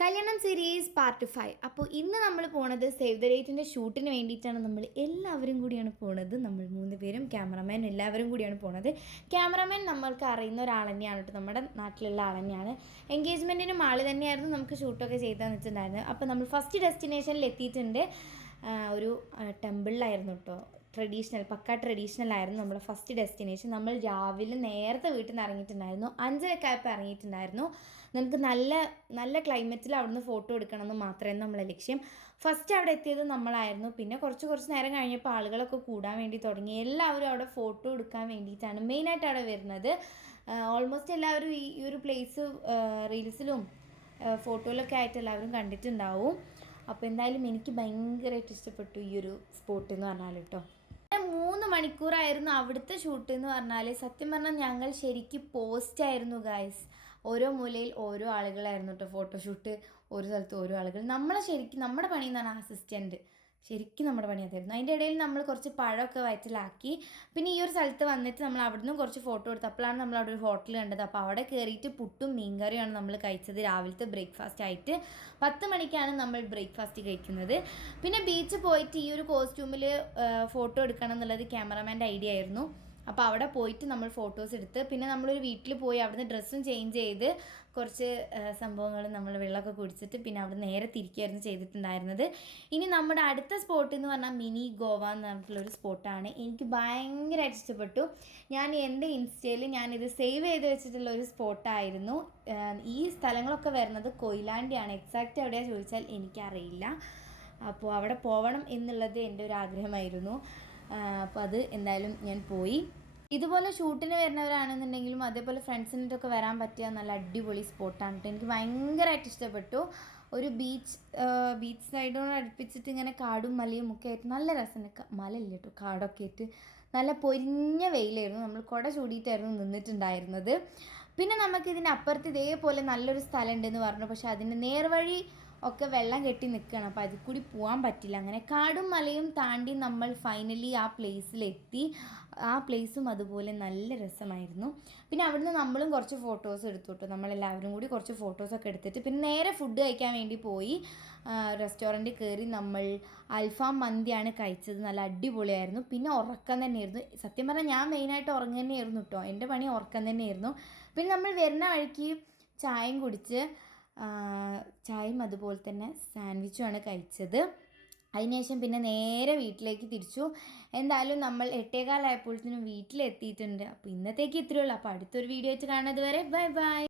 കല്യാണം series part 5. അപ്പോൾ ഇന്ന് നമ്മൾ പോണത് സേവ് ദ ഡേറ്റിൻ്റെ ഷൂട്ടിന് വേണ്ടിയിട്ടാണ്. നമ്മൾ എല്ലാവരും കൂടിയാണ് പോണത്. നമ്മൾ 3 പേരും ക്യാമറമാൻ എല്ലാവരും കൂടിയാണ് പോണത്. ക്യാമറമാൻ നമ്മൾക്ക് അറിയുന്ന ഒരാൾ തന്നെയാണ് കേട്ടോ, നമ്മുടെ നാട്ടിലുള്ള ആൾ തന്നെയാണ്. എൻഗേജ്മെൻറ്റിനും ആൾ തന്നെയായിരുന്നു നമുക്ക് ഷൂട്ടൊക്കെ ചെയ്താന്ന് വെച്ചിട്ടുണ്ടായിരുന്നു. അപ്പോൾ നമ്മൾ ഫസ്റ്റ് ഡെസ്റ്റിനേഷനിൽ എത്തിയിട്ടുണ്ട്. ഒരു ടെമ്പിളിലായിരുന്നു കേട്ടോ. പക്ക ട്രഡീഷണൽ ആയിരുന്നു നമ്മുടെ ഫസ്റ്റ് ഡെസ്റ്റിനേഷൻ. നമ്മൾ രാവിലെ നേരത്തെ വീട്ടിൽ നിന്ന് ഇറങ്ങിയിട്ടുണ്ടായിരുന്നു. 5:00 ആയപ്പോൾ ഇറങ്ങിയിട്ടുണ്ടായിരുന്നു. നമുക്ക് നല്ല നല്ല ക്ലൈമറ്റിൽ അവിടുന്ന് ഫോട്ടോ എടുക്കണമെന്ന് മാത്രമായിരുന്നു നമ്മളെ ലക്ഷ്യം. ഫസ്റ്റ് അവിടെ എത്തിയത് നമ്മളായിരുന്നു. പിന്നെ കുറച്ച് നേരം കഴിഞ്ഞപ്പോൾ ആളുകളൊക്കെ കൂടാൻ വേണ്ടി തുടങ്ങി. എല്ലാവരും അവിടെ ഫോട്ടോ എടുക്കാൻ വേണ്ടിയിട്ടാണ് മെയിനായിട്ട് അവിടെ വരുന്നത്. ഓൾമോസ്റ്റ് എല്ലാവരും ഈ ഒരു പ്ലേസ് റീൽസിലും ഫോട്ടോയിലൊക്കെ ആയിട്ട് എല്ലാവരും കണ്ടിട്ടുണ്ടാവും. അപ്പോൾ എന്തായാലും എനിക്ക് ഭയങ്കരമായിട്ട് ഇഷ്ടപ്പെട്ടു ഈ ഒരു സ്പോട്ട് എന്ന് പറഞ്ഞാൽ കേട്ടോ. 3 മണിക്കൂറായിരുന്നു അവിടുത്തെ ഷൂട്ട് എന്ന് പറഞ്ഞാൽ. സത്യം പറഞ്ഞാൽ ഞങ്ങൾ ശരിക്കും പോസ്റ്റായിരുന്നു ഗായ്സ്. ഓരോ മൂലയിൽ ഓരോ ആളുകളായിരുന്നു കേട്ടോ ഫോട്ടോഷൂട്ട്. ഓരോ സ്ഥലത്ത് ഓരോ ആളുകൾ. നമ്മുടെ പണി എന്ന് പറഞ്ഞാൽ അസിസ്റ്റൻറ്റ്. ശരിക്കും നമ്മുടെ പണി അതായിരുന്നു. അതിൻ്റെ ഇടയിൽ നമ്മൾ കുറച്ച് പഴമൊക്കെ വയറ്റിലാക്കി. പിന്നെ ഈ ഒരു സ്ഥലത്ത് വന്നിട്ട് നമ്മൾ അവിടെ നിന്നും കുറച്ച് ഫോട്ടോ എടുത്തു. അപ്പോഴാണ് നമ്മൾ അവിടെ ഒരു ഹോട്ടൽ കണ്ടത്. അപ്പോൾ അവിടെ കയറിയിട്ട് പുട്ടും മീൻകറിയാണ് നമ്മൾ കഴിച്ചത് രാവിലത്തെ ബ്രേക്ക്ഫാസ്റ്റ് ആയിട്ട്. 10 മണിക്കാണ് നമ്മൾ ബ്രേക്ക്ഫാസ്റ്റ് കഴിക്കുന്നത്. പിന്നെ ബീച്ച് പോയിട്ട് ഈ ഒരു കോസ്റ്റ്യൂമിൽ ഫോട്ടോ എടുക്കണം എന്നുള്ളത് ക്യാമറമാൻ്റെ ഐഡിയ ആയിരുന്നു. അപ്പോൾ അവിടെ പോയിട്ട് നമ്മൾ ഫോട്ടോസ് എടുത്ത് പിന്നെ നമ്മളൊരു വീട്ടിൽ പോയി അവിടുന്ന് ഡ്രസ്സും ചേഞ്ച് ചെയ്ത് കുറച്ച് സംഭവങ്ങൾ നമ്മൾ വെള്ളമൊക്കെ കുടിച്ചിട്ട് പിന്നെ അവിടെ നേരെ തിരിക്കുകയായിരുന്നു ചെയ്തിട്ടുണ്ടായിരുന്നത്. ഇനി നമ്മുടെ അടുത്ത സ്പോട്ട് എന്ന് പറഞ്ഞാൽ മിനി ഗോവ എന്ന് പറഞ്ഞിട്ടുള്ളൊരു സ്പോട്ടാണ്. എനിക്ക് ഭയങ്കരമായിട്ട് ഇഷ്ടപ്പെട്ടു. ഞാൻ എൻ്റെ ഇൻസ്റ്റയിൽ ഞാനിത് സേവ് ചെയ്ത് വെച്ചിട്ടുള്ള ഒരു സ്പോട്ടായിരുന്നു. ഈ സ്ഥലങ്ങളൊക്കെ വരുന്നത് കൊയിലാണ്ടിയാണ്. എക്സാക്റ്റ് എവിടെയാണെന്ന് ചോദിച്ചാൽ എനിക്കറിയില്ല. അപ്പോൾ അവിടെ പോകണം എന്നുള്ളത് എൻ്റെ ഒരു ആഗ്രഹമായിരുന്നു. അപ്പോൾ അത് എന്തായാലും ഞാൻ പോയി. ഇതുപോലെ ഷൂട്ടിന് വരുന്നവരാണെന്നുണ്ടെങ്കിലും അതേപോലെ ഫ്രണ്ട്സിനൊക്കെ വരാൻ പറ്റിയ നല്ല അടിപൊളി സ്പോട്ടാണ് കേട്ടോ. എനിക്ക് ഭയങ്കരമായിട്ട് ഇഷ്ടപ്പെട്ടു. ഒരു ബീച്ച് സൈഡോട് അടുപ്പിച്ചിട്ട് ഇങ്ങനെ കാടും മലയും ഒക്കെ ആയിട്ട് നല്ല രസമുണ്ട്. മലയില്ല കേട്ടോ, കാടൊക്കെ ആയിട്ട് നല്ല പൊരിഞ്ഞ വെയിലായിരുന്നു. നമ്മൾ കുട ചൂടിയിട്ടായിരുന്നു നിന്നിട്ടുണ്ടായിരുന്നത്. പിന്നെ നമുക്ക് ഇതിൻ്റെ അപ്പുറത്ത് ഇതേപോലെ നല്ലൊരു സ്ഥലം ഉണ്ടെന്ന് പറഞ്ഞു. പക്ഷെ അതിൻ്റെ നേർവഴി ഒക്കെ വെള്ളം കെട്ടി നിൽക്കുകയാണ്. അപ്പോൾ അതിൽ കൂടി പോകാൻ പറ്റില്ല. അങ്ങനെ കാടും മലയും താണ്ടി നമ്മൾ ഫൈനലി ആ പ്ലേസിലെത്തി. ആ പ്ലേസും അതുപോലെ നല്ല രസമായിരുന്നു. പിന്നെ അവിടുന്ന് നമ്മളും കുറച്ച് ഫോട്ടോസ് എടുത്തു കേട്ടോ. നമ്മളെല്ലാവരും കൂടി കുറച്ച് ഫോട്ടോസൊക്കെ എടുത്തിട്ട് പിന്നെ നേരെ ഫുഡ് കഴിക്കാൻ വേണ്ടി പോയി. റെസ്റ്റോറൻറ്റിൽ കയറി നമ്മൾ അൽഫാം മന്തിയാണ് കഴിച്ചത്. നല്ല അടിപൊളിയായിരുന്നു. പിന്നെ ഉറക്കം തന്നെയായിരുന്നു. സത്യം പറഞ്ഞാൽ ഞാൻ മെയിനായിട്ട് ഉറങ്ങുക തന്നെയായിരുന്നു കേട്ടോ. എൻ്റെ പണി ഉറക്കം തന്നെയായിരുന്നു. പിന്നെ നമ്മൾ വരുന്ന വഴിക്ക് ചായയും കുടിച്ച് ചായയും അതുപോലെ തന്നെ സാൻഡ്വിച്ചുമാണ് കഴിച്ചത്. അതിനുശേഷം പിന്നെ നേരെ വീട്ടിലേക്ക് തിരിച്ചു. എന്തായാലും നമ്മൾ 8:15 ആയപ്പോഴത്തേനും വീട്ടിലെത്തിയിട്ടുണ്ട്. അപ്പോൾ ഇന്നത്തേക്ക് ഇത്രയേ ഉള്ളൂ. അപ്പോൾ അടുത്തൊരു വീഡിയോ ആയിട്ട് കാണുന്നത് വരെ ബൈ ബൈ.